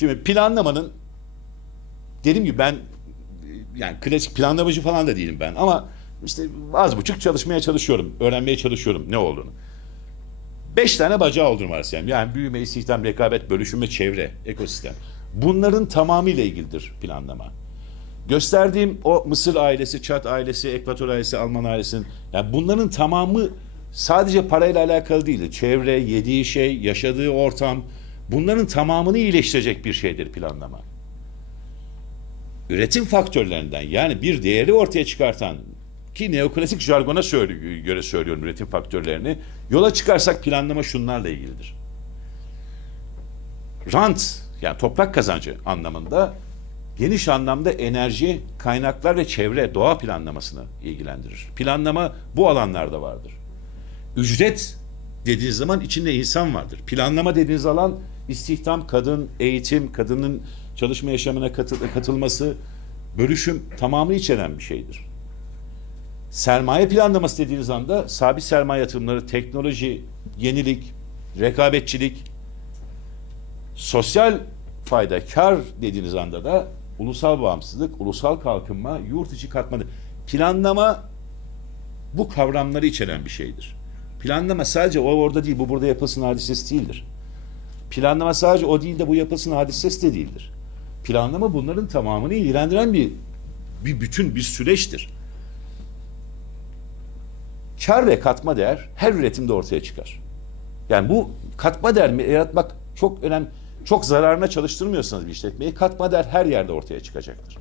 Şimdi planlamanın dediğim gibi ben yani klasik planlamacı falan da değilim ben ama işte az buçuk çalışmaya çalışıyorum. Öğrenmeye çalışıyorum ne olduğunu. Beş tane bacağı olduğunu varsayalım. Yani büyüme, istihdam, rekabet, bölüşüm ve çevre, ekosistem. Bunların tamamıyla ilgilidir planlama. Gösterdiğim o Mısır ailesi, Çat ailesi, Ekvator ailesi, Alman ailesinin yani bunların tamamı sadece parayla alakalı değil. Çevre, yediği şey, yaşadığı ortam bunların tamamını iyileştirecek bir şeydir planlama. Üretim faktörlerinden yani bir değeri ortaya çıkartan ki neoklasik jargona göre söylüyorum üretim faktörlerini yola çıkarsak planlama şunlarla ilgilidir. Rant yani toprak kazancı anlamında geniş anlamda enerji, kaynaklar ve çevre, doğa planlamasını ilgilendirir. Planlama bu alanlarda vardır. Ücret dediğiniz zaman içinde insan vardır. Planlama dediğiniz alan istihdam, kadın, eğitim, kadının çalışma yaşamına katıl- katılması, bölüşüm tamamını içeren bir şeydir. Sermaye planlaması dediğiniz anda sabit sermaye yatırımları, teknoloji, yenilik, rekabetçilik, sosyal fayda, kar dediğiniz anda da ulusal bağımsızlık, ulusal kalkınma, yurt içi katma. Planlama bu kavramları içeren bir şeydir. Planlama sadece o orada değil, bu burada yapılsın hadisesi değildir. Planlama sadece o değil de bu yapılsın hadisesi de değildir. Planlama bunların tamamını ilgilendiren bir bir bütün, bir süreçtir. Kar ve katma değer her üretimde ortaya çıkar. Yani bu katma değer yaratmak çok önemli. Çok zararına çalıştırmıyorsanız bir işletmeyi katma değer her yerde ortaya çıkacaktır.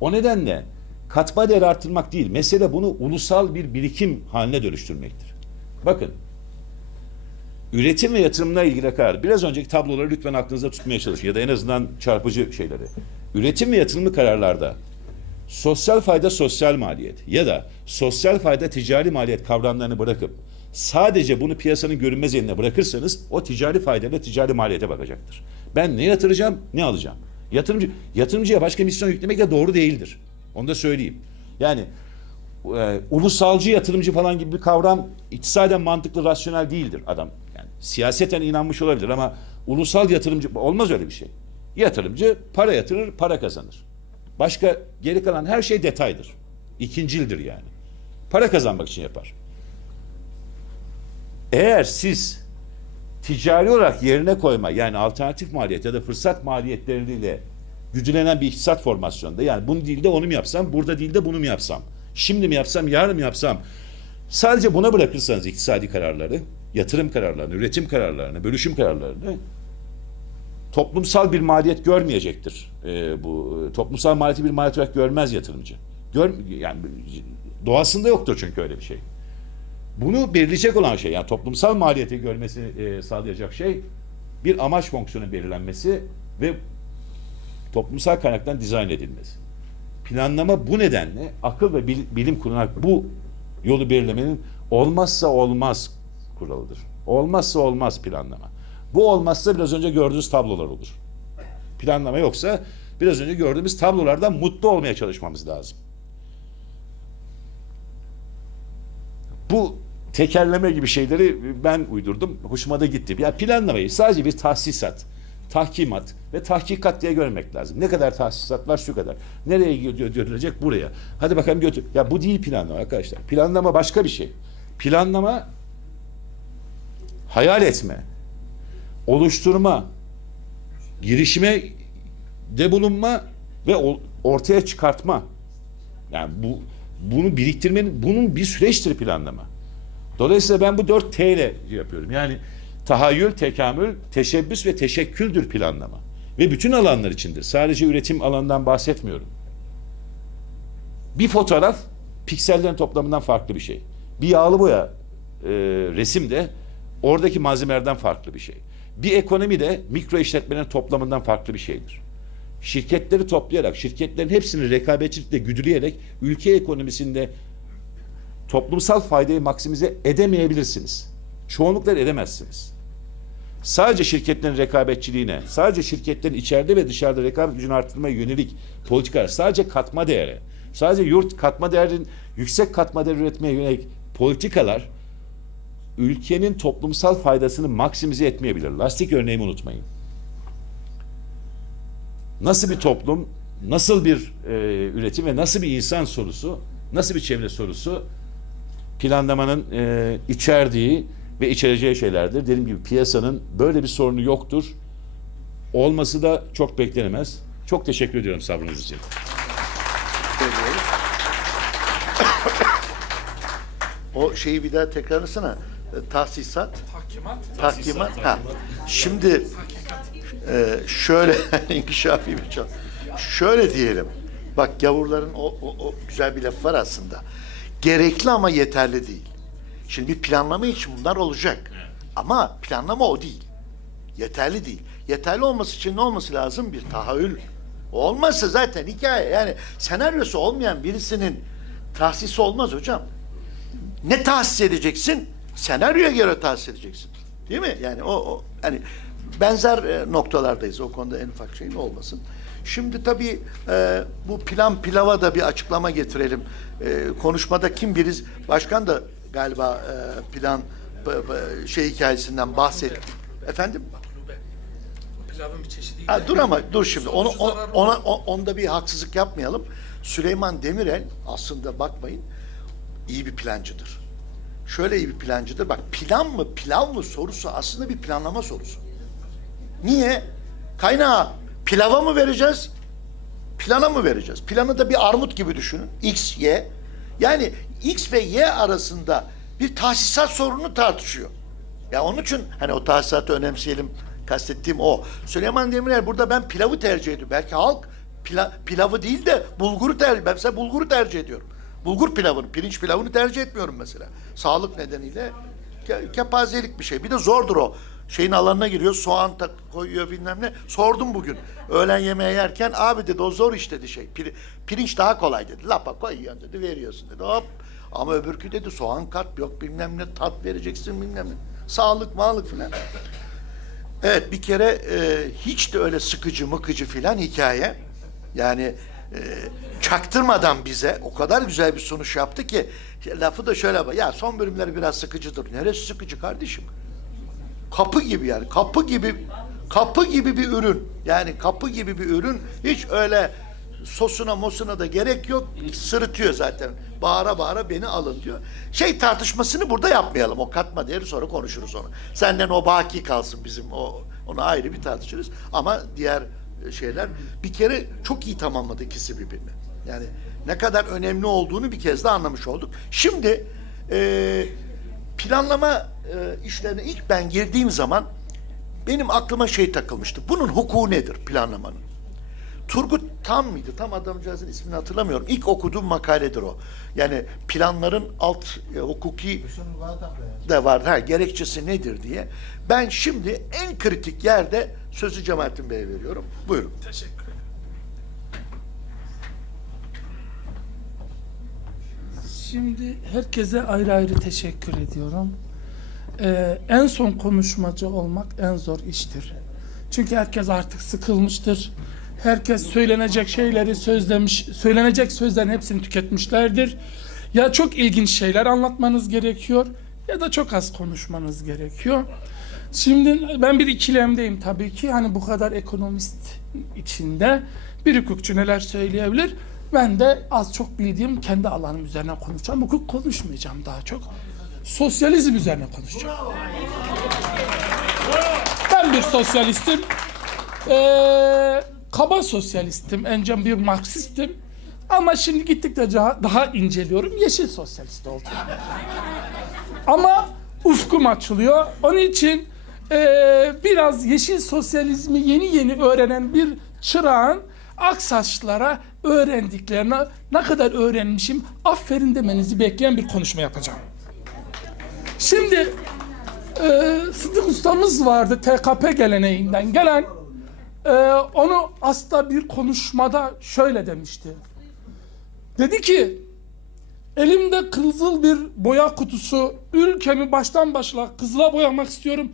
O nedenle katma değer arttırmak değil, mesele bunu ulusal bir birikim haline dönüştürmektir. Bakın, üretim ve yatırımla ilgili karar. Biraz önceki tabloları lütfen aklınızda tutmaya çalışın ya da en azından çarpıcı şeyleri. Üretim ve yatırımlı kararlarda sosyal fayda sosyal maliyet ya da sosyal fayda ticari maliyet kavramlarını bırakıp sadece bunu piyasanın görünmez eline bırakırsanız o ticari faydayla ticari maliyete bakacaktır. Ben ne yatıracağım ne alacağım. Yatırımcı yatırımcıya başka misyon yüklemek de doğru değildir. Onu da söyleyeyim. Yani e, ulusalcı yatırımcı falan gibi bir kavram iktisaden mantıklı, rasyonel değildir adam. Siyaseten inanmış olabilir ama ulusal yatırımcı olmaz öyle bir şey. Yatırımcı para yatırır, para kazanır. Başka geri kalan her şey detaydır. İkincildir yani. Para kazanmak için yapar. Eğer siz ticari olarak yerine koyma yani alternatif maliyet ya da fırsat maliyetleriyle güdülenen bir iktisat formasyonunda yani bunu değil de onu mu yapsam, burada değil de bunu mu yapsam, şimdi mi yapsam, yarın mı yapsam sadece buna bırakırsanız iktisadi kararları, yatırım kararlarını, üretim kararlarını, bölüşüm kararlarını toplumsal bir maliyet görmeyecektir. Ee, bu toplumsal maliyeti bir maliyet olarak görmez yatırımcı. Gör, yani doğasında yoktur çünkü öyle bir şey. Bunu belirleyecek olan şey yani toplumsal maliyeti görmesini e, sağlayacak şey bir amaç fonksiyonu belirlenmesi ve toplumsal kaynaktan dizayn edilmesi. Planlama bu nedenle akıl ve bil- bilim kullanarak bu yolu belirlemenin olmazsa olmaz kuralıdır. Olmazsa olmaz planlama. Bu olmazsa biraz önce gördüğünüz tablolar olur. Planlama yoksa biraz önce gördüğümüz tablolardan mutlu olmaya çalışmamız lazım. Bu tekerleme gibi şeyleri ben uydurdum. Hoşuma da gitti. Ya planlamayı sadece bir tahsisat, tahkimat ve tahkikat diye görmek lazım. Ne kadar tahsisat var şu kadar. Nereye götürülecek buraya. Hadi bakalım götür. Ya bu değil planlama arkadaşlar. Planlama başka bir şey. Planlama hayal etme, oluşturma, girişime de bulunma ve ortaya çıkartma. Yani bu bunu biriktirmenin bunun bir süreçtir planlama. Dolayısıyla ben bu 4 T ile yapıyorum. Yani tahayyül, tekamül, teşebbüs ve teşekküldür planlama. Ve bütün alanlar içindir. Sadece üretim alanından bahsetmiyorum. Bir fotoğraf piksellerin toplamından farklı bir şey. Bir yağlı boya e, resim de oradaki malzemelerden farklı bir şey. Bir ekonomi de mikro işletmelerin toplamından farklı bir şeydir. Şirketleri toplayarak, şirketlerin hepsini rekabetçilikle güdüleyerek ülke ekonomisinde toplumsal faydayı maksimize edemeyebilirsiniz. Çoğunlukla edemezsiniz. Sadece şirketlerin rekabetçiliğine, sadece şirketlerin içeride ve dışarıda rekabet gücünü arttırmaya yönelik politikalar, sadece katma değere, sadece yurt katma değerin yüksek katma değer üretmeye yönelik politikalar ülkenin toplumsal faydasını maksimize etmeyebilir. Lastik örneğimi unutmayın. nasıl bir toplum, nasıl bir e, üretim ve nasıl bir insan sorusu, nasıl bir çevre sorusu planlamanın e, içerdiği ve içereceği şeylerdir. Dediğim gibi piyasanın böyle bir sorunu yoktur. Olması da çok beklenemez. Çok teşekkür ediyorum sabrınız için. o şeyi bir daha tekrarlasana. Tahsisat, Tahkimat. tahkimat. Ha. Şimdi e, şöyle inkişafi bir çal. Şöyle diyelim. Bak gavurların o, o, o güzel bir laf var aslında. Gerekli ama yeterli değil. Şimdi bir planlama için bunlar olacak. Ama planlama o değil. Yeterli değil. Yeterli olması için ne olması lazım? Bir tahayyül. Olmazsa zaten hikaye yani senaryosu olmayan birisinin tahsisi olmaz hocam. Ne tahsis edeceksin? Senaryoya göre tahsis edeceksin. Değil mi? Yani o, o hani benzer e, noktalardayız. O konuda en ufak şeyin olmasın. Şimdi tabii e, bu plan pilava da bir açıklama getirelim. E, konuşmada kim biriz? Başkan da galiba e, plan şey hikayesinden bahsetti. Efendim? Pilavın bir çeşidi. Ha, dur ama dur şimdi. Onu, Sonucu o- zararı ona, onda bir haksızlık yapmayalım. Süleyman Demirel aslında bakmayın iyi bir plancıdır. Şöyle iyi bir plancıdır. Bak plan mı pilav mı sorusu aslında bir planlama sorusu. Niye? Kaynağı pilava mı vereceğiz? Plana mı vereceğiz? Planı da bir armut gibi düşünün. X, Y. Yani X ve Y arasında bir tahsisat sorunu tartışıyor. Ya onun için hani o tahsisatı önemseyelim kastettiğim o. Süleyman Demirel burada ben pilavı tercih ediyorum. Belki halk pila- pilavı değil de bulguru tercih. Ben mesela bulguru tercih ediyorum. Bulgur pilavını, pirinç pilavını tercih etmiyorum mesela. Sağlık nedeniyle ke- kepazelik bir şey. Bir de zordur o. Şeyin alanına giriyor, soğan tak koyuyor bilmem ne. Sordum bugün. Öğlen yemeği yerken abi dedi o zor iş dedi şey. Pir- pirinç daha kolay dedi. Lapa koyuyorsun dedi, veriyorsun dedi. Hop. Ama öbürkü dedi soğan kat yok bilmem ne tat vereceksin bilmem ne. Sağlık, mağlık filan. Evet bir kere e, hiç de öyle sıkıcı mıkıcı filan hikaye. Yani e, çaktırmadan bize o kadar güzel bir sonuç yaptı ki lafı da şöyle bak. Ya son bölümleri biraz sıkıcıdır. Neresi sıkıcı kardeşim? Kapı gibi yani. Kapı gibi kapı gibi bir ürün. Yani kapı gibi bir ürün. Hiç öyle sosuna mosuna da gerek yok. Sırıtıyor zaten. Bağıra bağıra beni alın diyor. Şey tartışmasını burada yapmayalım. O katma değeri sonra konuşuruz onu. Senden o baki kalsın bizim. O onu ayrı bir tartışırız. Ama diğer şeyler bir kere çok iyi tamamladı ikisi birbirini. Yani ne kadar önemli olduğunu bir kez de anlamış olduk. Şimdi e, planlama e, işlerine ilk ben girdiğim zaman benim aklıma şey takılmıştı. Bunun hukuku nedir planlamanın? Turgut Tam mıydı? Tam adamcağızın ismini hatırlamıyorum. İlk okuduğum makaledir o. Yani planların alt e, hukuki de var. Ha, gerekçesi nedir diye. Ben şimdi en kritik yerde sözü Cemalettin Bey'e veriyorum. Buyurun. Teşekkür ederim. Şimdi herkese ayrı ayrı teşekkür ediyorum. Ee, en son konuşmacı olmak en zor iştir. Çünkü herkes artık sıkılmıştır. Herkes söylenecek şeyleri sözlemiş, söylenecek sözlerin hepsini tüketmişlerdir. Ya çok ilginç şeyler anlatmanız gerekiyor ya da çok az konuşmanız gerekiyor. Şimdi ben bir ikilemdeyim tabii ki. Hani bu kadar ekonomist içinde bir hukukçu neler söyleyebilir? Ben de az çok bildiğim kendi alanım üzerine konuşacağım. Hukuk konuşmayacağım daha çok. Sosyalizm üzerine konuşacağım. Ben bir sosyalistim. Ee, kaba sosyalistim. Önce bir Marksistim. Ama şimdi gittikçe daha, daha inceliyorum. Yeşil sosyalist oldum. Ama ufkum açılıyor. Onun için eee, biraz yeşil sosyalizmi yeni yeni öğrenen bir çırağın aksaçlara öğrendiklerine ne kadar öğrenmişim aferin demenizi bekleyen bir konuşma yapacağım. Şimdi eee Sıdık ustamız vardı TKP geleneğinden gelen eee, onu aslında bir konuşmada şöyle demişti. Dedi ki Elimde kızıl bir boya kutusu. Ülkemi baştan başla kızıla boyamak istiyorum.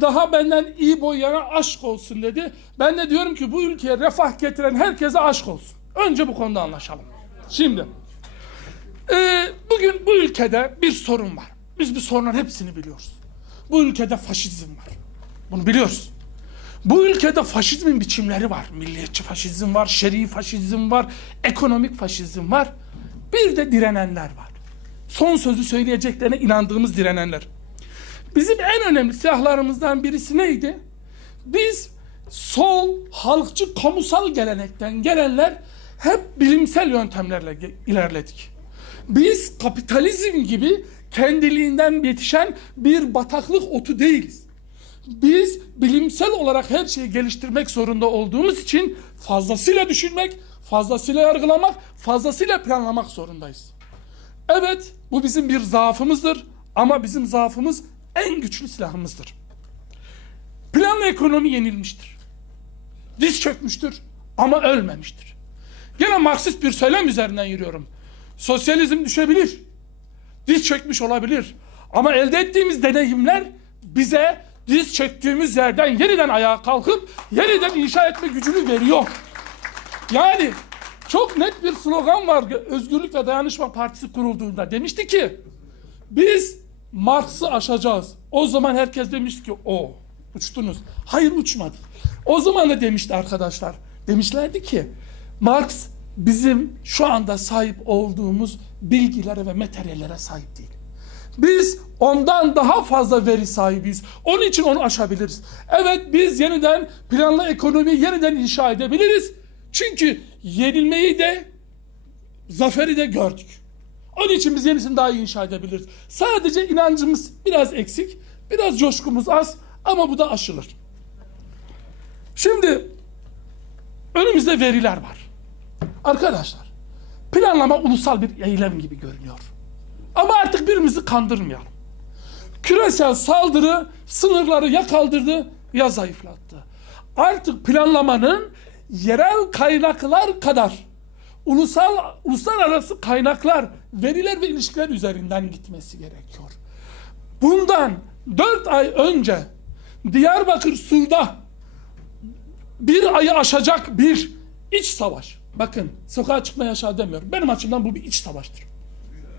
Daha benden iyi boyayana aşk olsun dedi. Ben de diyorum ki bu ülkeye refah getiren herkese aşk olsun. Önce bu konuda anlaşalım. Şimdi e, bugün bu ülkede bir sorun var. Biz bu sorunların hepsini biliyoruz. Bu ülkede faşizm var. Bunu biliyoruz. Bu ülkede faşizmin biçimleri var. Milliyetçi faşizm var, şer'i faşizm var, ekonomik faşizm var. Bir de direnenler var. Son sözü söyleyeceklerine inandığımız direnenler. Bizim en önemli silahlarımızdan birisi neydi? Biz sol, halkçı, kamusal gelenekten gelenler hep bilimsel yöntemlerle ilerledik. Biz kapitalizm gibi kendiliğinden yetişen bir bataklık otu değiliz. Biz bilimsel olarak her şeyi geliştirmek zorunda olduğumuz için fazlasıyla düşünmek, fazlasıyla yargılamak, fazlasıyla planlamak zorundayız. Evet, bu bizim bir zaafımızdır ama bizim zaafımız en güçlü silahımızdır. Planlı ekonomi yenilmiştir. Diz çökmüştür ama ölmemiştir. Gene Marksist bir söylem üzerinden yürüyorum. Sosyalizm düşebilir. Diz çökmüş olabilir. Ama elde ettiğimiz deneyimler bize diz çöktüğümüz yerden yeniden ayağa kalkıp yeniden inşa etme gücünü veriyor. Yani çok net bir slogan var Özgürlük ve Dayanışma Partisi kurulduğunda. Demişti ki biz Marx'ı aşacağız. O zaman herkes demişti ki o uçtunuz. Hayır uçmadık. O zaman da demişti arkadaşlar. Demişlerdi ki Marx bizim şu anda sahip olduğumuz bilgilere ve materyallere sahip değil. Biz ondan daha fazla veri sahibiyiz. Onun için onu aşabiliriz. Evet biz yeniden planlı ekonomiyi yeniden inşa edebiliriz. Çünkü yenilmeyi de zaferi de gördük. Onun için biz yenisini daha iyi inşa edebiliriz. Sadece inancımız biraz eksik, biraz coşkumuz az ama bu da aşılır. Şimdi önümüzde veriler var. Arkadaşlar, planlama ulusal bir eylem gibi görünüyor. Ama artık birimizi kandırmayalım. Küresel saldırı sınırları ya kaldırdı ya zayıflattı. Artık planlamanın yerel kaynaklar kadar ulusal uluslararası kaynaklar, veriler ve ilişkiler üzerinden gitmesi gerekiyor. Bundan 4 ay önce Diyarbakır Sur'da bir ayı aşacak bir iç savaş. Bakın sokağa çıkma yasağı demiyorum. Benim açımdan bu bir iç savaştır.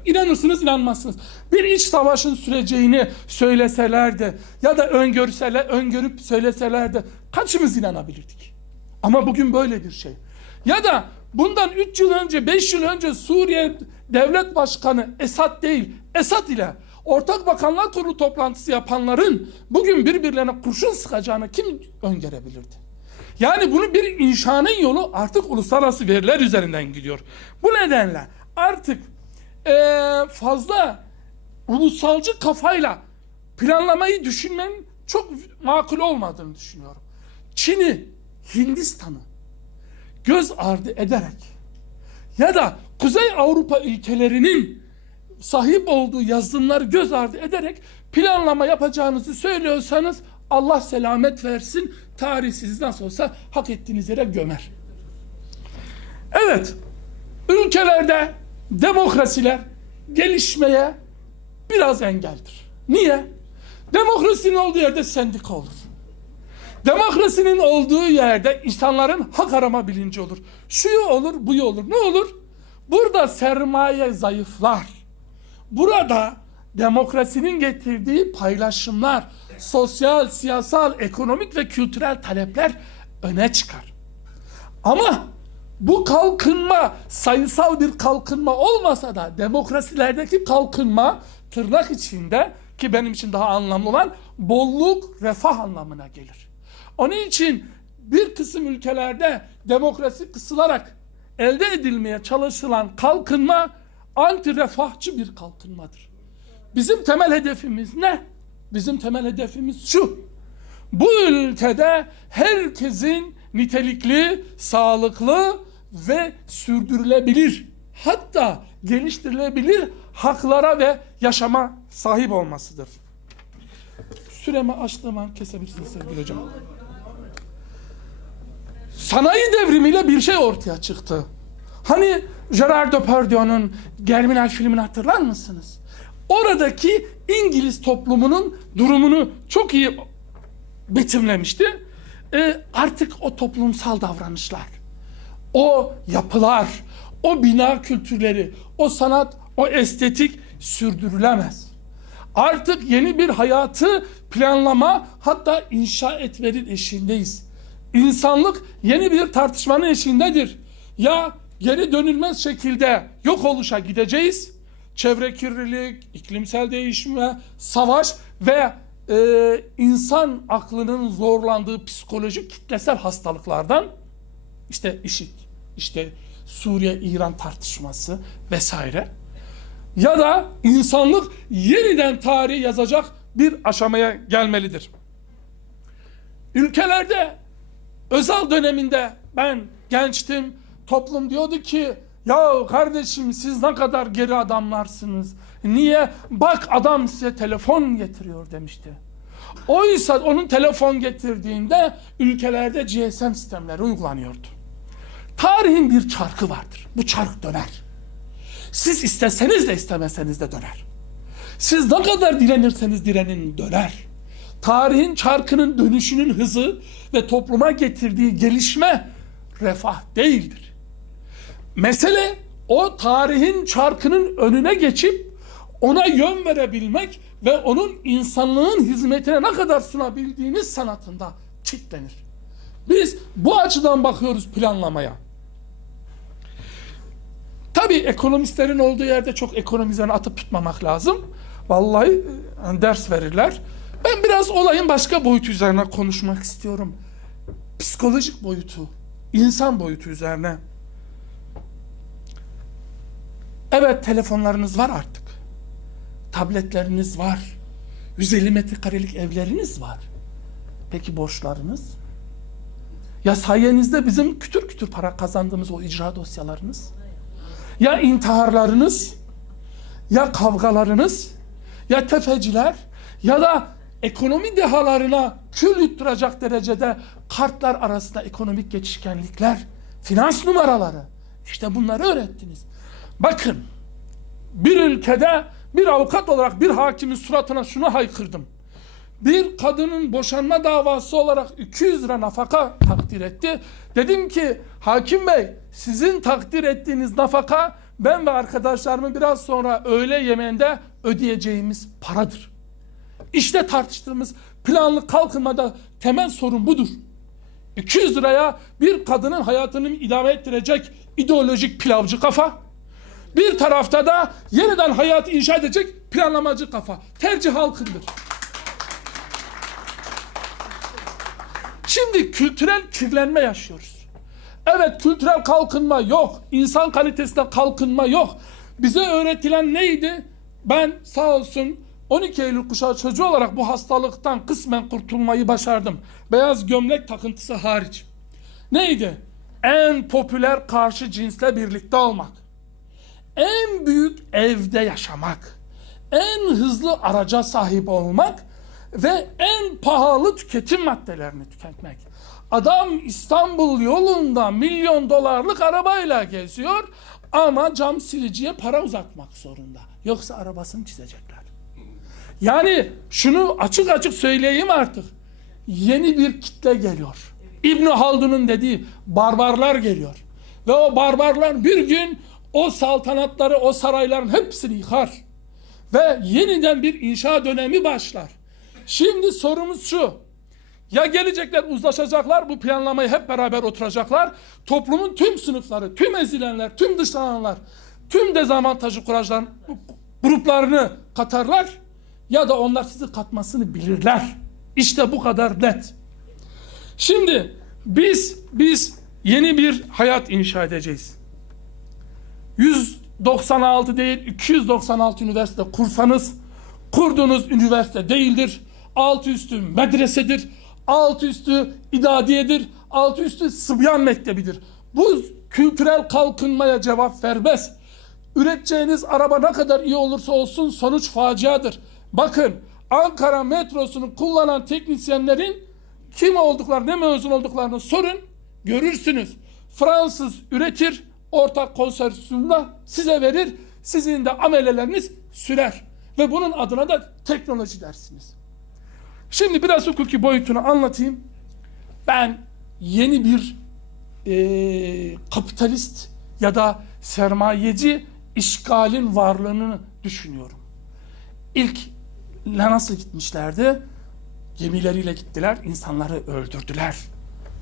İnanırsınız inanmazsınız. Bir iç savaşın süreceğini söyleselerdi ya da öngörseler, öngörüp söyleselerdi kaçımız inanabilirdik? Ama bugün böyle bir şey. Ya da bundan 3 yıl önce, 5 yıl önce Suriye Devlet Başkanı Esad değil, Esad ile Ortak Bakanlar Kurulu toplantısı yapanların bugün birbirlerine kurşun sıkacağını kim öngörebilirdi? Yani bunu bir inşanın yolu artık uluslararası veriler üzerinden gidiyor. Bu nedenle artık eee, fazla ulusalcı kafayla planlamayı düşünmenin çok makul olmadığını düşünüyorum. Çin'i, Hindistan'ı göz ardı ederek ya da Kuzey Avrupa ülkelerinin sahip olduğu yazılımları göz ardı ederek planlama yapacağınızı söylüyorsanız Allah selamet versin. Tarih sizi nasıl olsa hak ettiğiniz yere gömer. Evet, ülkelerde demokrasiler gelişmeye biraz engeldir. Niye? Demokrasinin olduğu yerde sendika olur. Demokrasinin olduğu yerde insanların hak arama bilinci olur. Şu olur, bu olur. Ne olur? Burada sermaye zayıflar. Burada demokrasinin getirdiği paylaşımlar, sosyal, siyasal, ekonomik ve kültürel talepler öne çıkar. Ama bu kalkınma sayısal bir kalkınma olmasa da demokrasilerdeki kalkınma tırnak içinde ki benim için daha anlamlı olan bolluk, refah anlamına gelir. Onun için bir kısım ülkelerde demokrasi kısılarak elde edilmeye çalışılan kalkınma anti refahçı bir kalkınmadır. Bizim temel hedefimiz ne? Bizim temel hedefimiz şu. Bu ülkede herkesin nitelikli, sağlıklı ve sürdürülebilir hatta geliştirilebilir haklara ve yaşama sahip olmasıdır. Süremi açtığım an kesebilirsiniz sevgili hocam. Sanayi devrimiyle bir şey ortaya çıktı. Hani Gerard Depardieu'nun Germinal filmini hatırlar mısınız? Oradaki İngiliz toplumunun durumunu çok iyi betimlemişti. Ee, artık o toplumsal davranışlar, o yapılar, o bina kültürleri, o sanat, o estetik sürdürülemez. Artık yeni bir hayatı planlama hatta inşa etmenin eşiğindeyiz. İnsanlık yeni bir tartışmanın eşiğindedir. Ya geri dönülmez şekilde yok oluşa gideceğiz. Çevre kirlilik, iklimsel değişme, savaş ve e, insan aklının zorlandığı psikolojik kitlesel hastalıklardan işte IŞİD, işte Suriye-İran tartışması vesaire ya da insanlık yeniden tarih yazacak bir aşamaya gelmelidir. Ülkelerde Özal döneminde ben gençtim. Toplum diyordu ki ya kardeşim siz ne kadar geri adamlarsınız. Niye? Bak adam size telefon getiriyor demişti. Oysa onun telefon getirdiğinde ülkelerde GSM sistemleri uygulanıyordu. Tarihin bir çarkı vardır. Bu çark döner. Siz isteseniz de istemeseniz de döner. Siz ne kadar direnirseniz direnin döner. Tarihin çarkının dönüşünün hızı ve topluma getirdiği gelişme refah değildir. Mesele o tarihin çarkının önüne geçip ona yön verebilmek ve onun insanlığın hizmetine ne kadar sunabildiğiniz sanatında çitlenir. Biz bu açıdan bakıyoruz planlamaya. Tabii ekonomistlerin olduğu yerde çok ekonomizden atıp tutmamak lazım. Vallahi e, ders verirler. Ben biraz olayın başka boyutu üzerine konuşmak istiyorum. Psikolojik boyutu, insan boyutu üzerine. Evet telefonlarınız var artık. Tabletleriniz var. 150 metrekarelik evleriniz var. Peki borçlarınız? Ya sayenizde bizim kütür kütür para kazandığımız o icra dosyalarınız? Ya intiharlarınız? Ya kavgalarınız? Ya tefeciler? Ya da ekonomi dehalarına kül yutturacak derecede kartlar arasında ekonomik geçişkenlikler, finans numaraları. İşte bunları öğrettiniz. Bakın bir ülkede bir avukat olarak bir hakimin suratına şunu haykırdım. Bir kadının boşanma davası olarak 200 lira nafaka takdir etti. Dedim ki hakim bey sizin takdir ettiğiniz nafaka ben ve arkadaşlarımın biraz sonra öğle yemeğinde ödeyeceğimiz paradır. İşte tartıştığımız planlı kalkınmada temel sorun budur. 200 liraya bir kadının hayatını idame ettirecek ideolojik pilavcı kafa. Bir tarafta da yeniden hayatı inşa edecek planlamacı kafa. Tercih halkındır. Şimdi kültürel kirlenme yaşıyoruz. Evet kültürel kalkınma yok. İnsan kalitesinde kalkınma yok. Bize öğretilen neydi? Ben sağ olsun 12 Eylül kuşağı çocuğu olarak bu hastalıktan kısmen kurtulmayı başardım. Beyaz gömlek takıntısı hariç. Neydi? En popüler karşı cinsle birlikte olmak. En büyük evde yaşamak. En hızlı araca sahip olmak ve en pahalı tüketim maddelerini tüketmek. Adam İstanbul yolunda milyon dolarlık arabayla geziyor ama cam siliciye para uzatmak zorunda. Yoksa arabasını çizecekler. Yani şunu açık açık söyleyeyim artık. Yeni bir kitle geliyor. İbn Haldun'un dediği barbarlar geliyor. Ve o barbarlar bir gün o saltanatları, o sarayların hepsini yıkar. Ve yeniden bir inşa dönemi başlar. Şimdi sorumuz şu. Ya gelecekler uzlaşacaklar bu planlamayı hep beraber oturacaklar. Toplumun tüm sınıfları, tüm ezilenler, tüm dışlananlar, tüm dezavantajlı kurajların gruplarını katarlar. Ya da onlar sizi katmasını bilirler. İşte bu kadar net. Şimdi biz biz yeni bir hayat inşa edeceğiz. 196 değil 296 üniversite kursanız kurduğunuz üniversite değildir. Altı üstü medresedir. Altı üstü idadiyedir. Altı üstü Sıbyan Mektebidir. Bu kültürel kalkınmaya cevap vermez. Üreteceğiniz araba ne kadar iyi olursa olsun sonuç faciadır. Bakın Ankara metrosunu kullanan teknisyenlerin kim olduklarını, ne mezun olduklarını sorun, görürsünüz. Fransız üretir, ortak konsorsiyumla size verir, sizin de ameleleriniz sürer. Ve bunun adına da teknoloji dersiniz. Şimdi biraz hukuki boyutunu anlatayım. Ben yeni bir eee, kapitalist ya da sermayeci işgalin varlığını düşünüyorum. İlk nasıl gitmişlerdi? Gemileriyle gittiler, insanları öldürdüler.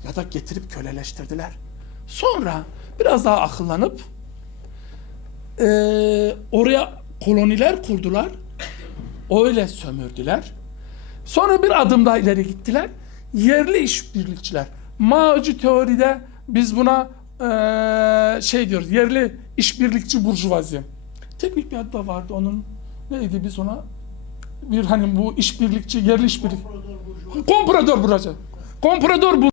Ya da getirip köleleştirdiler. Sonra biraz daha akıllanıp eee, oraya koloniler kurdular. Öyle sömürdüler. Sonra bir adım daha ileri gittiler. Yerli işbirlikçiler. Mao'cu teoride biz buna eee, şey diyoruz. Yerli işbirlikçi burjuvazi. Teknik bir adı da vardı onun. Neydi biz ona? Bir hani bu işbirlikçi, yerli işbirlik. Komprador burası. Komprador bu.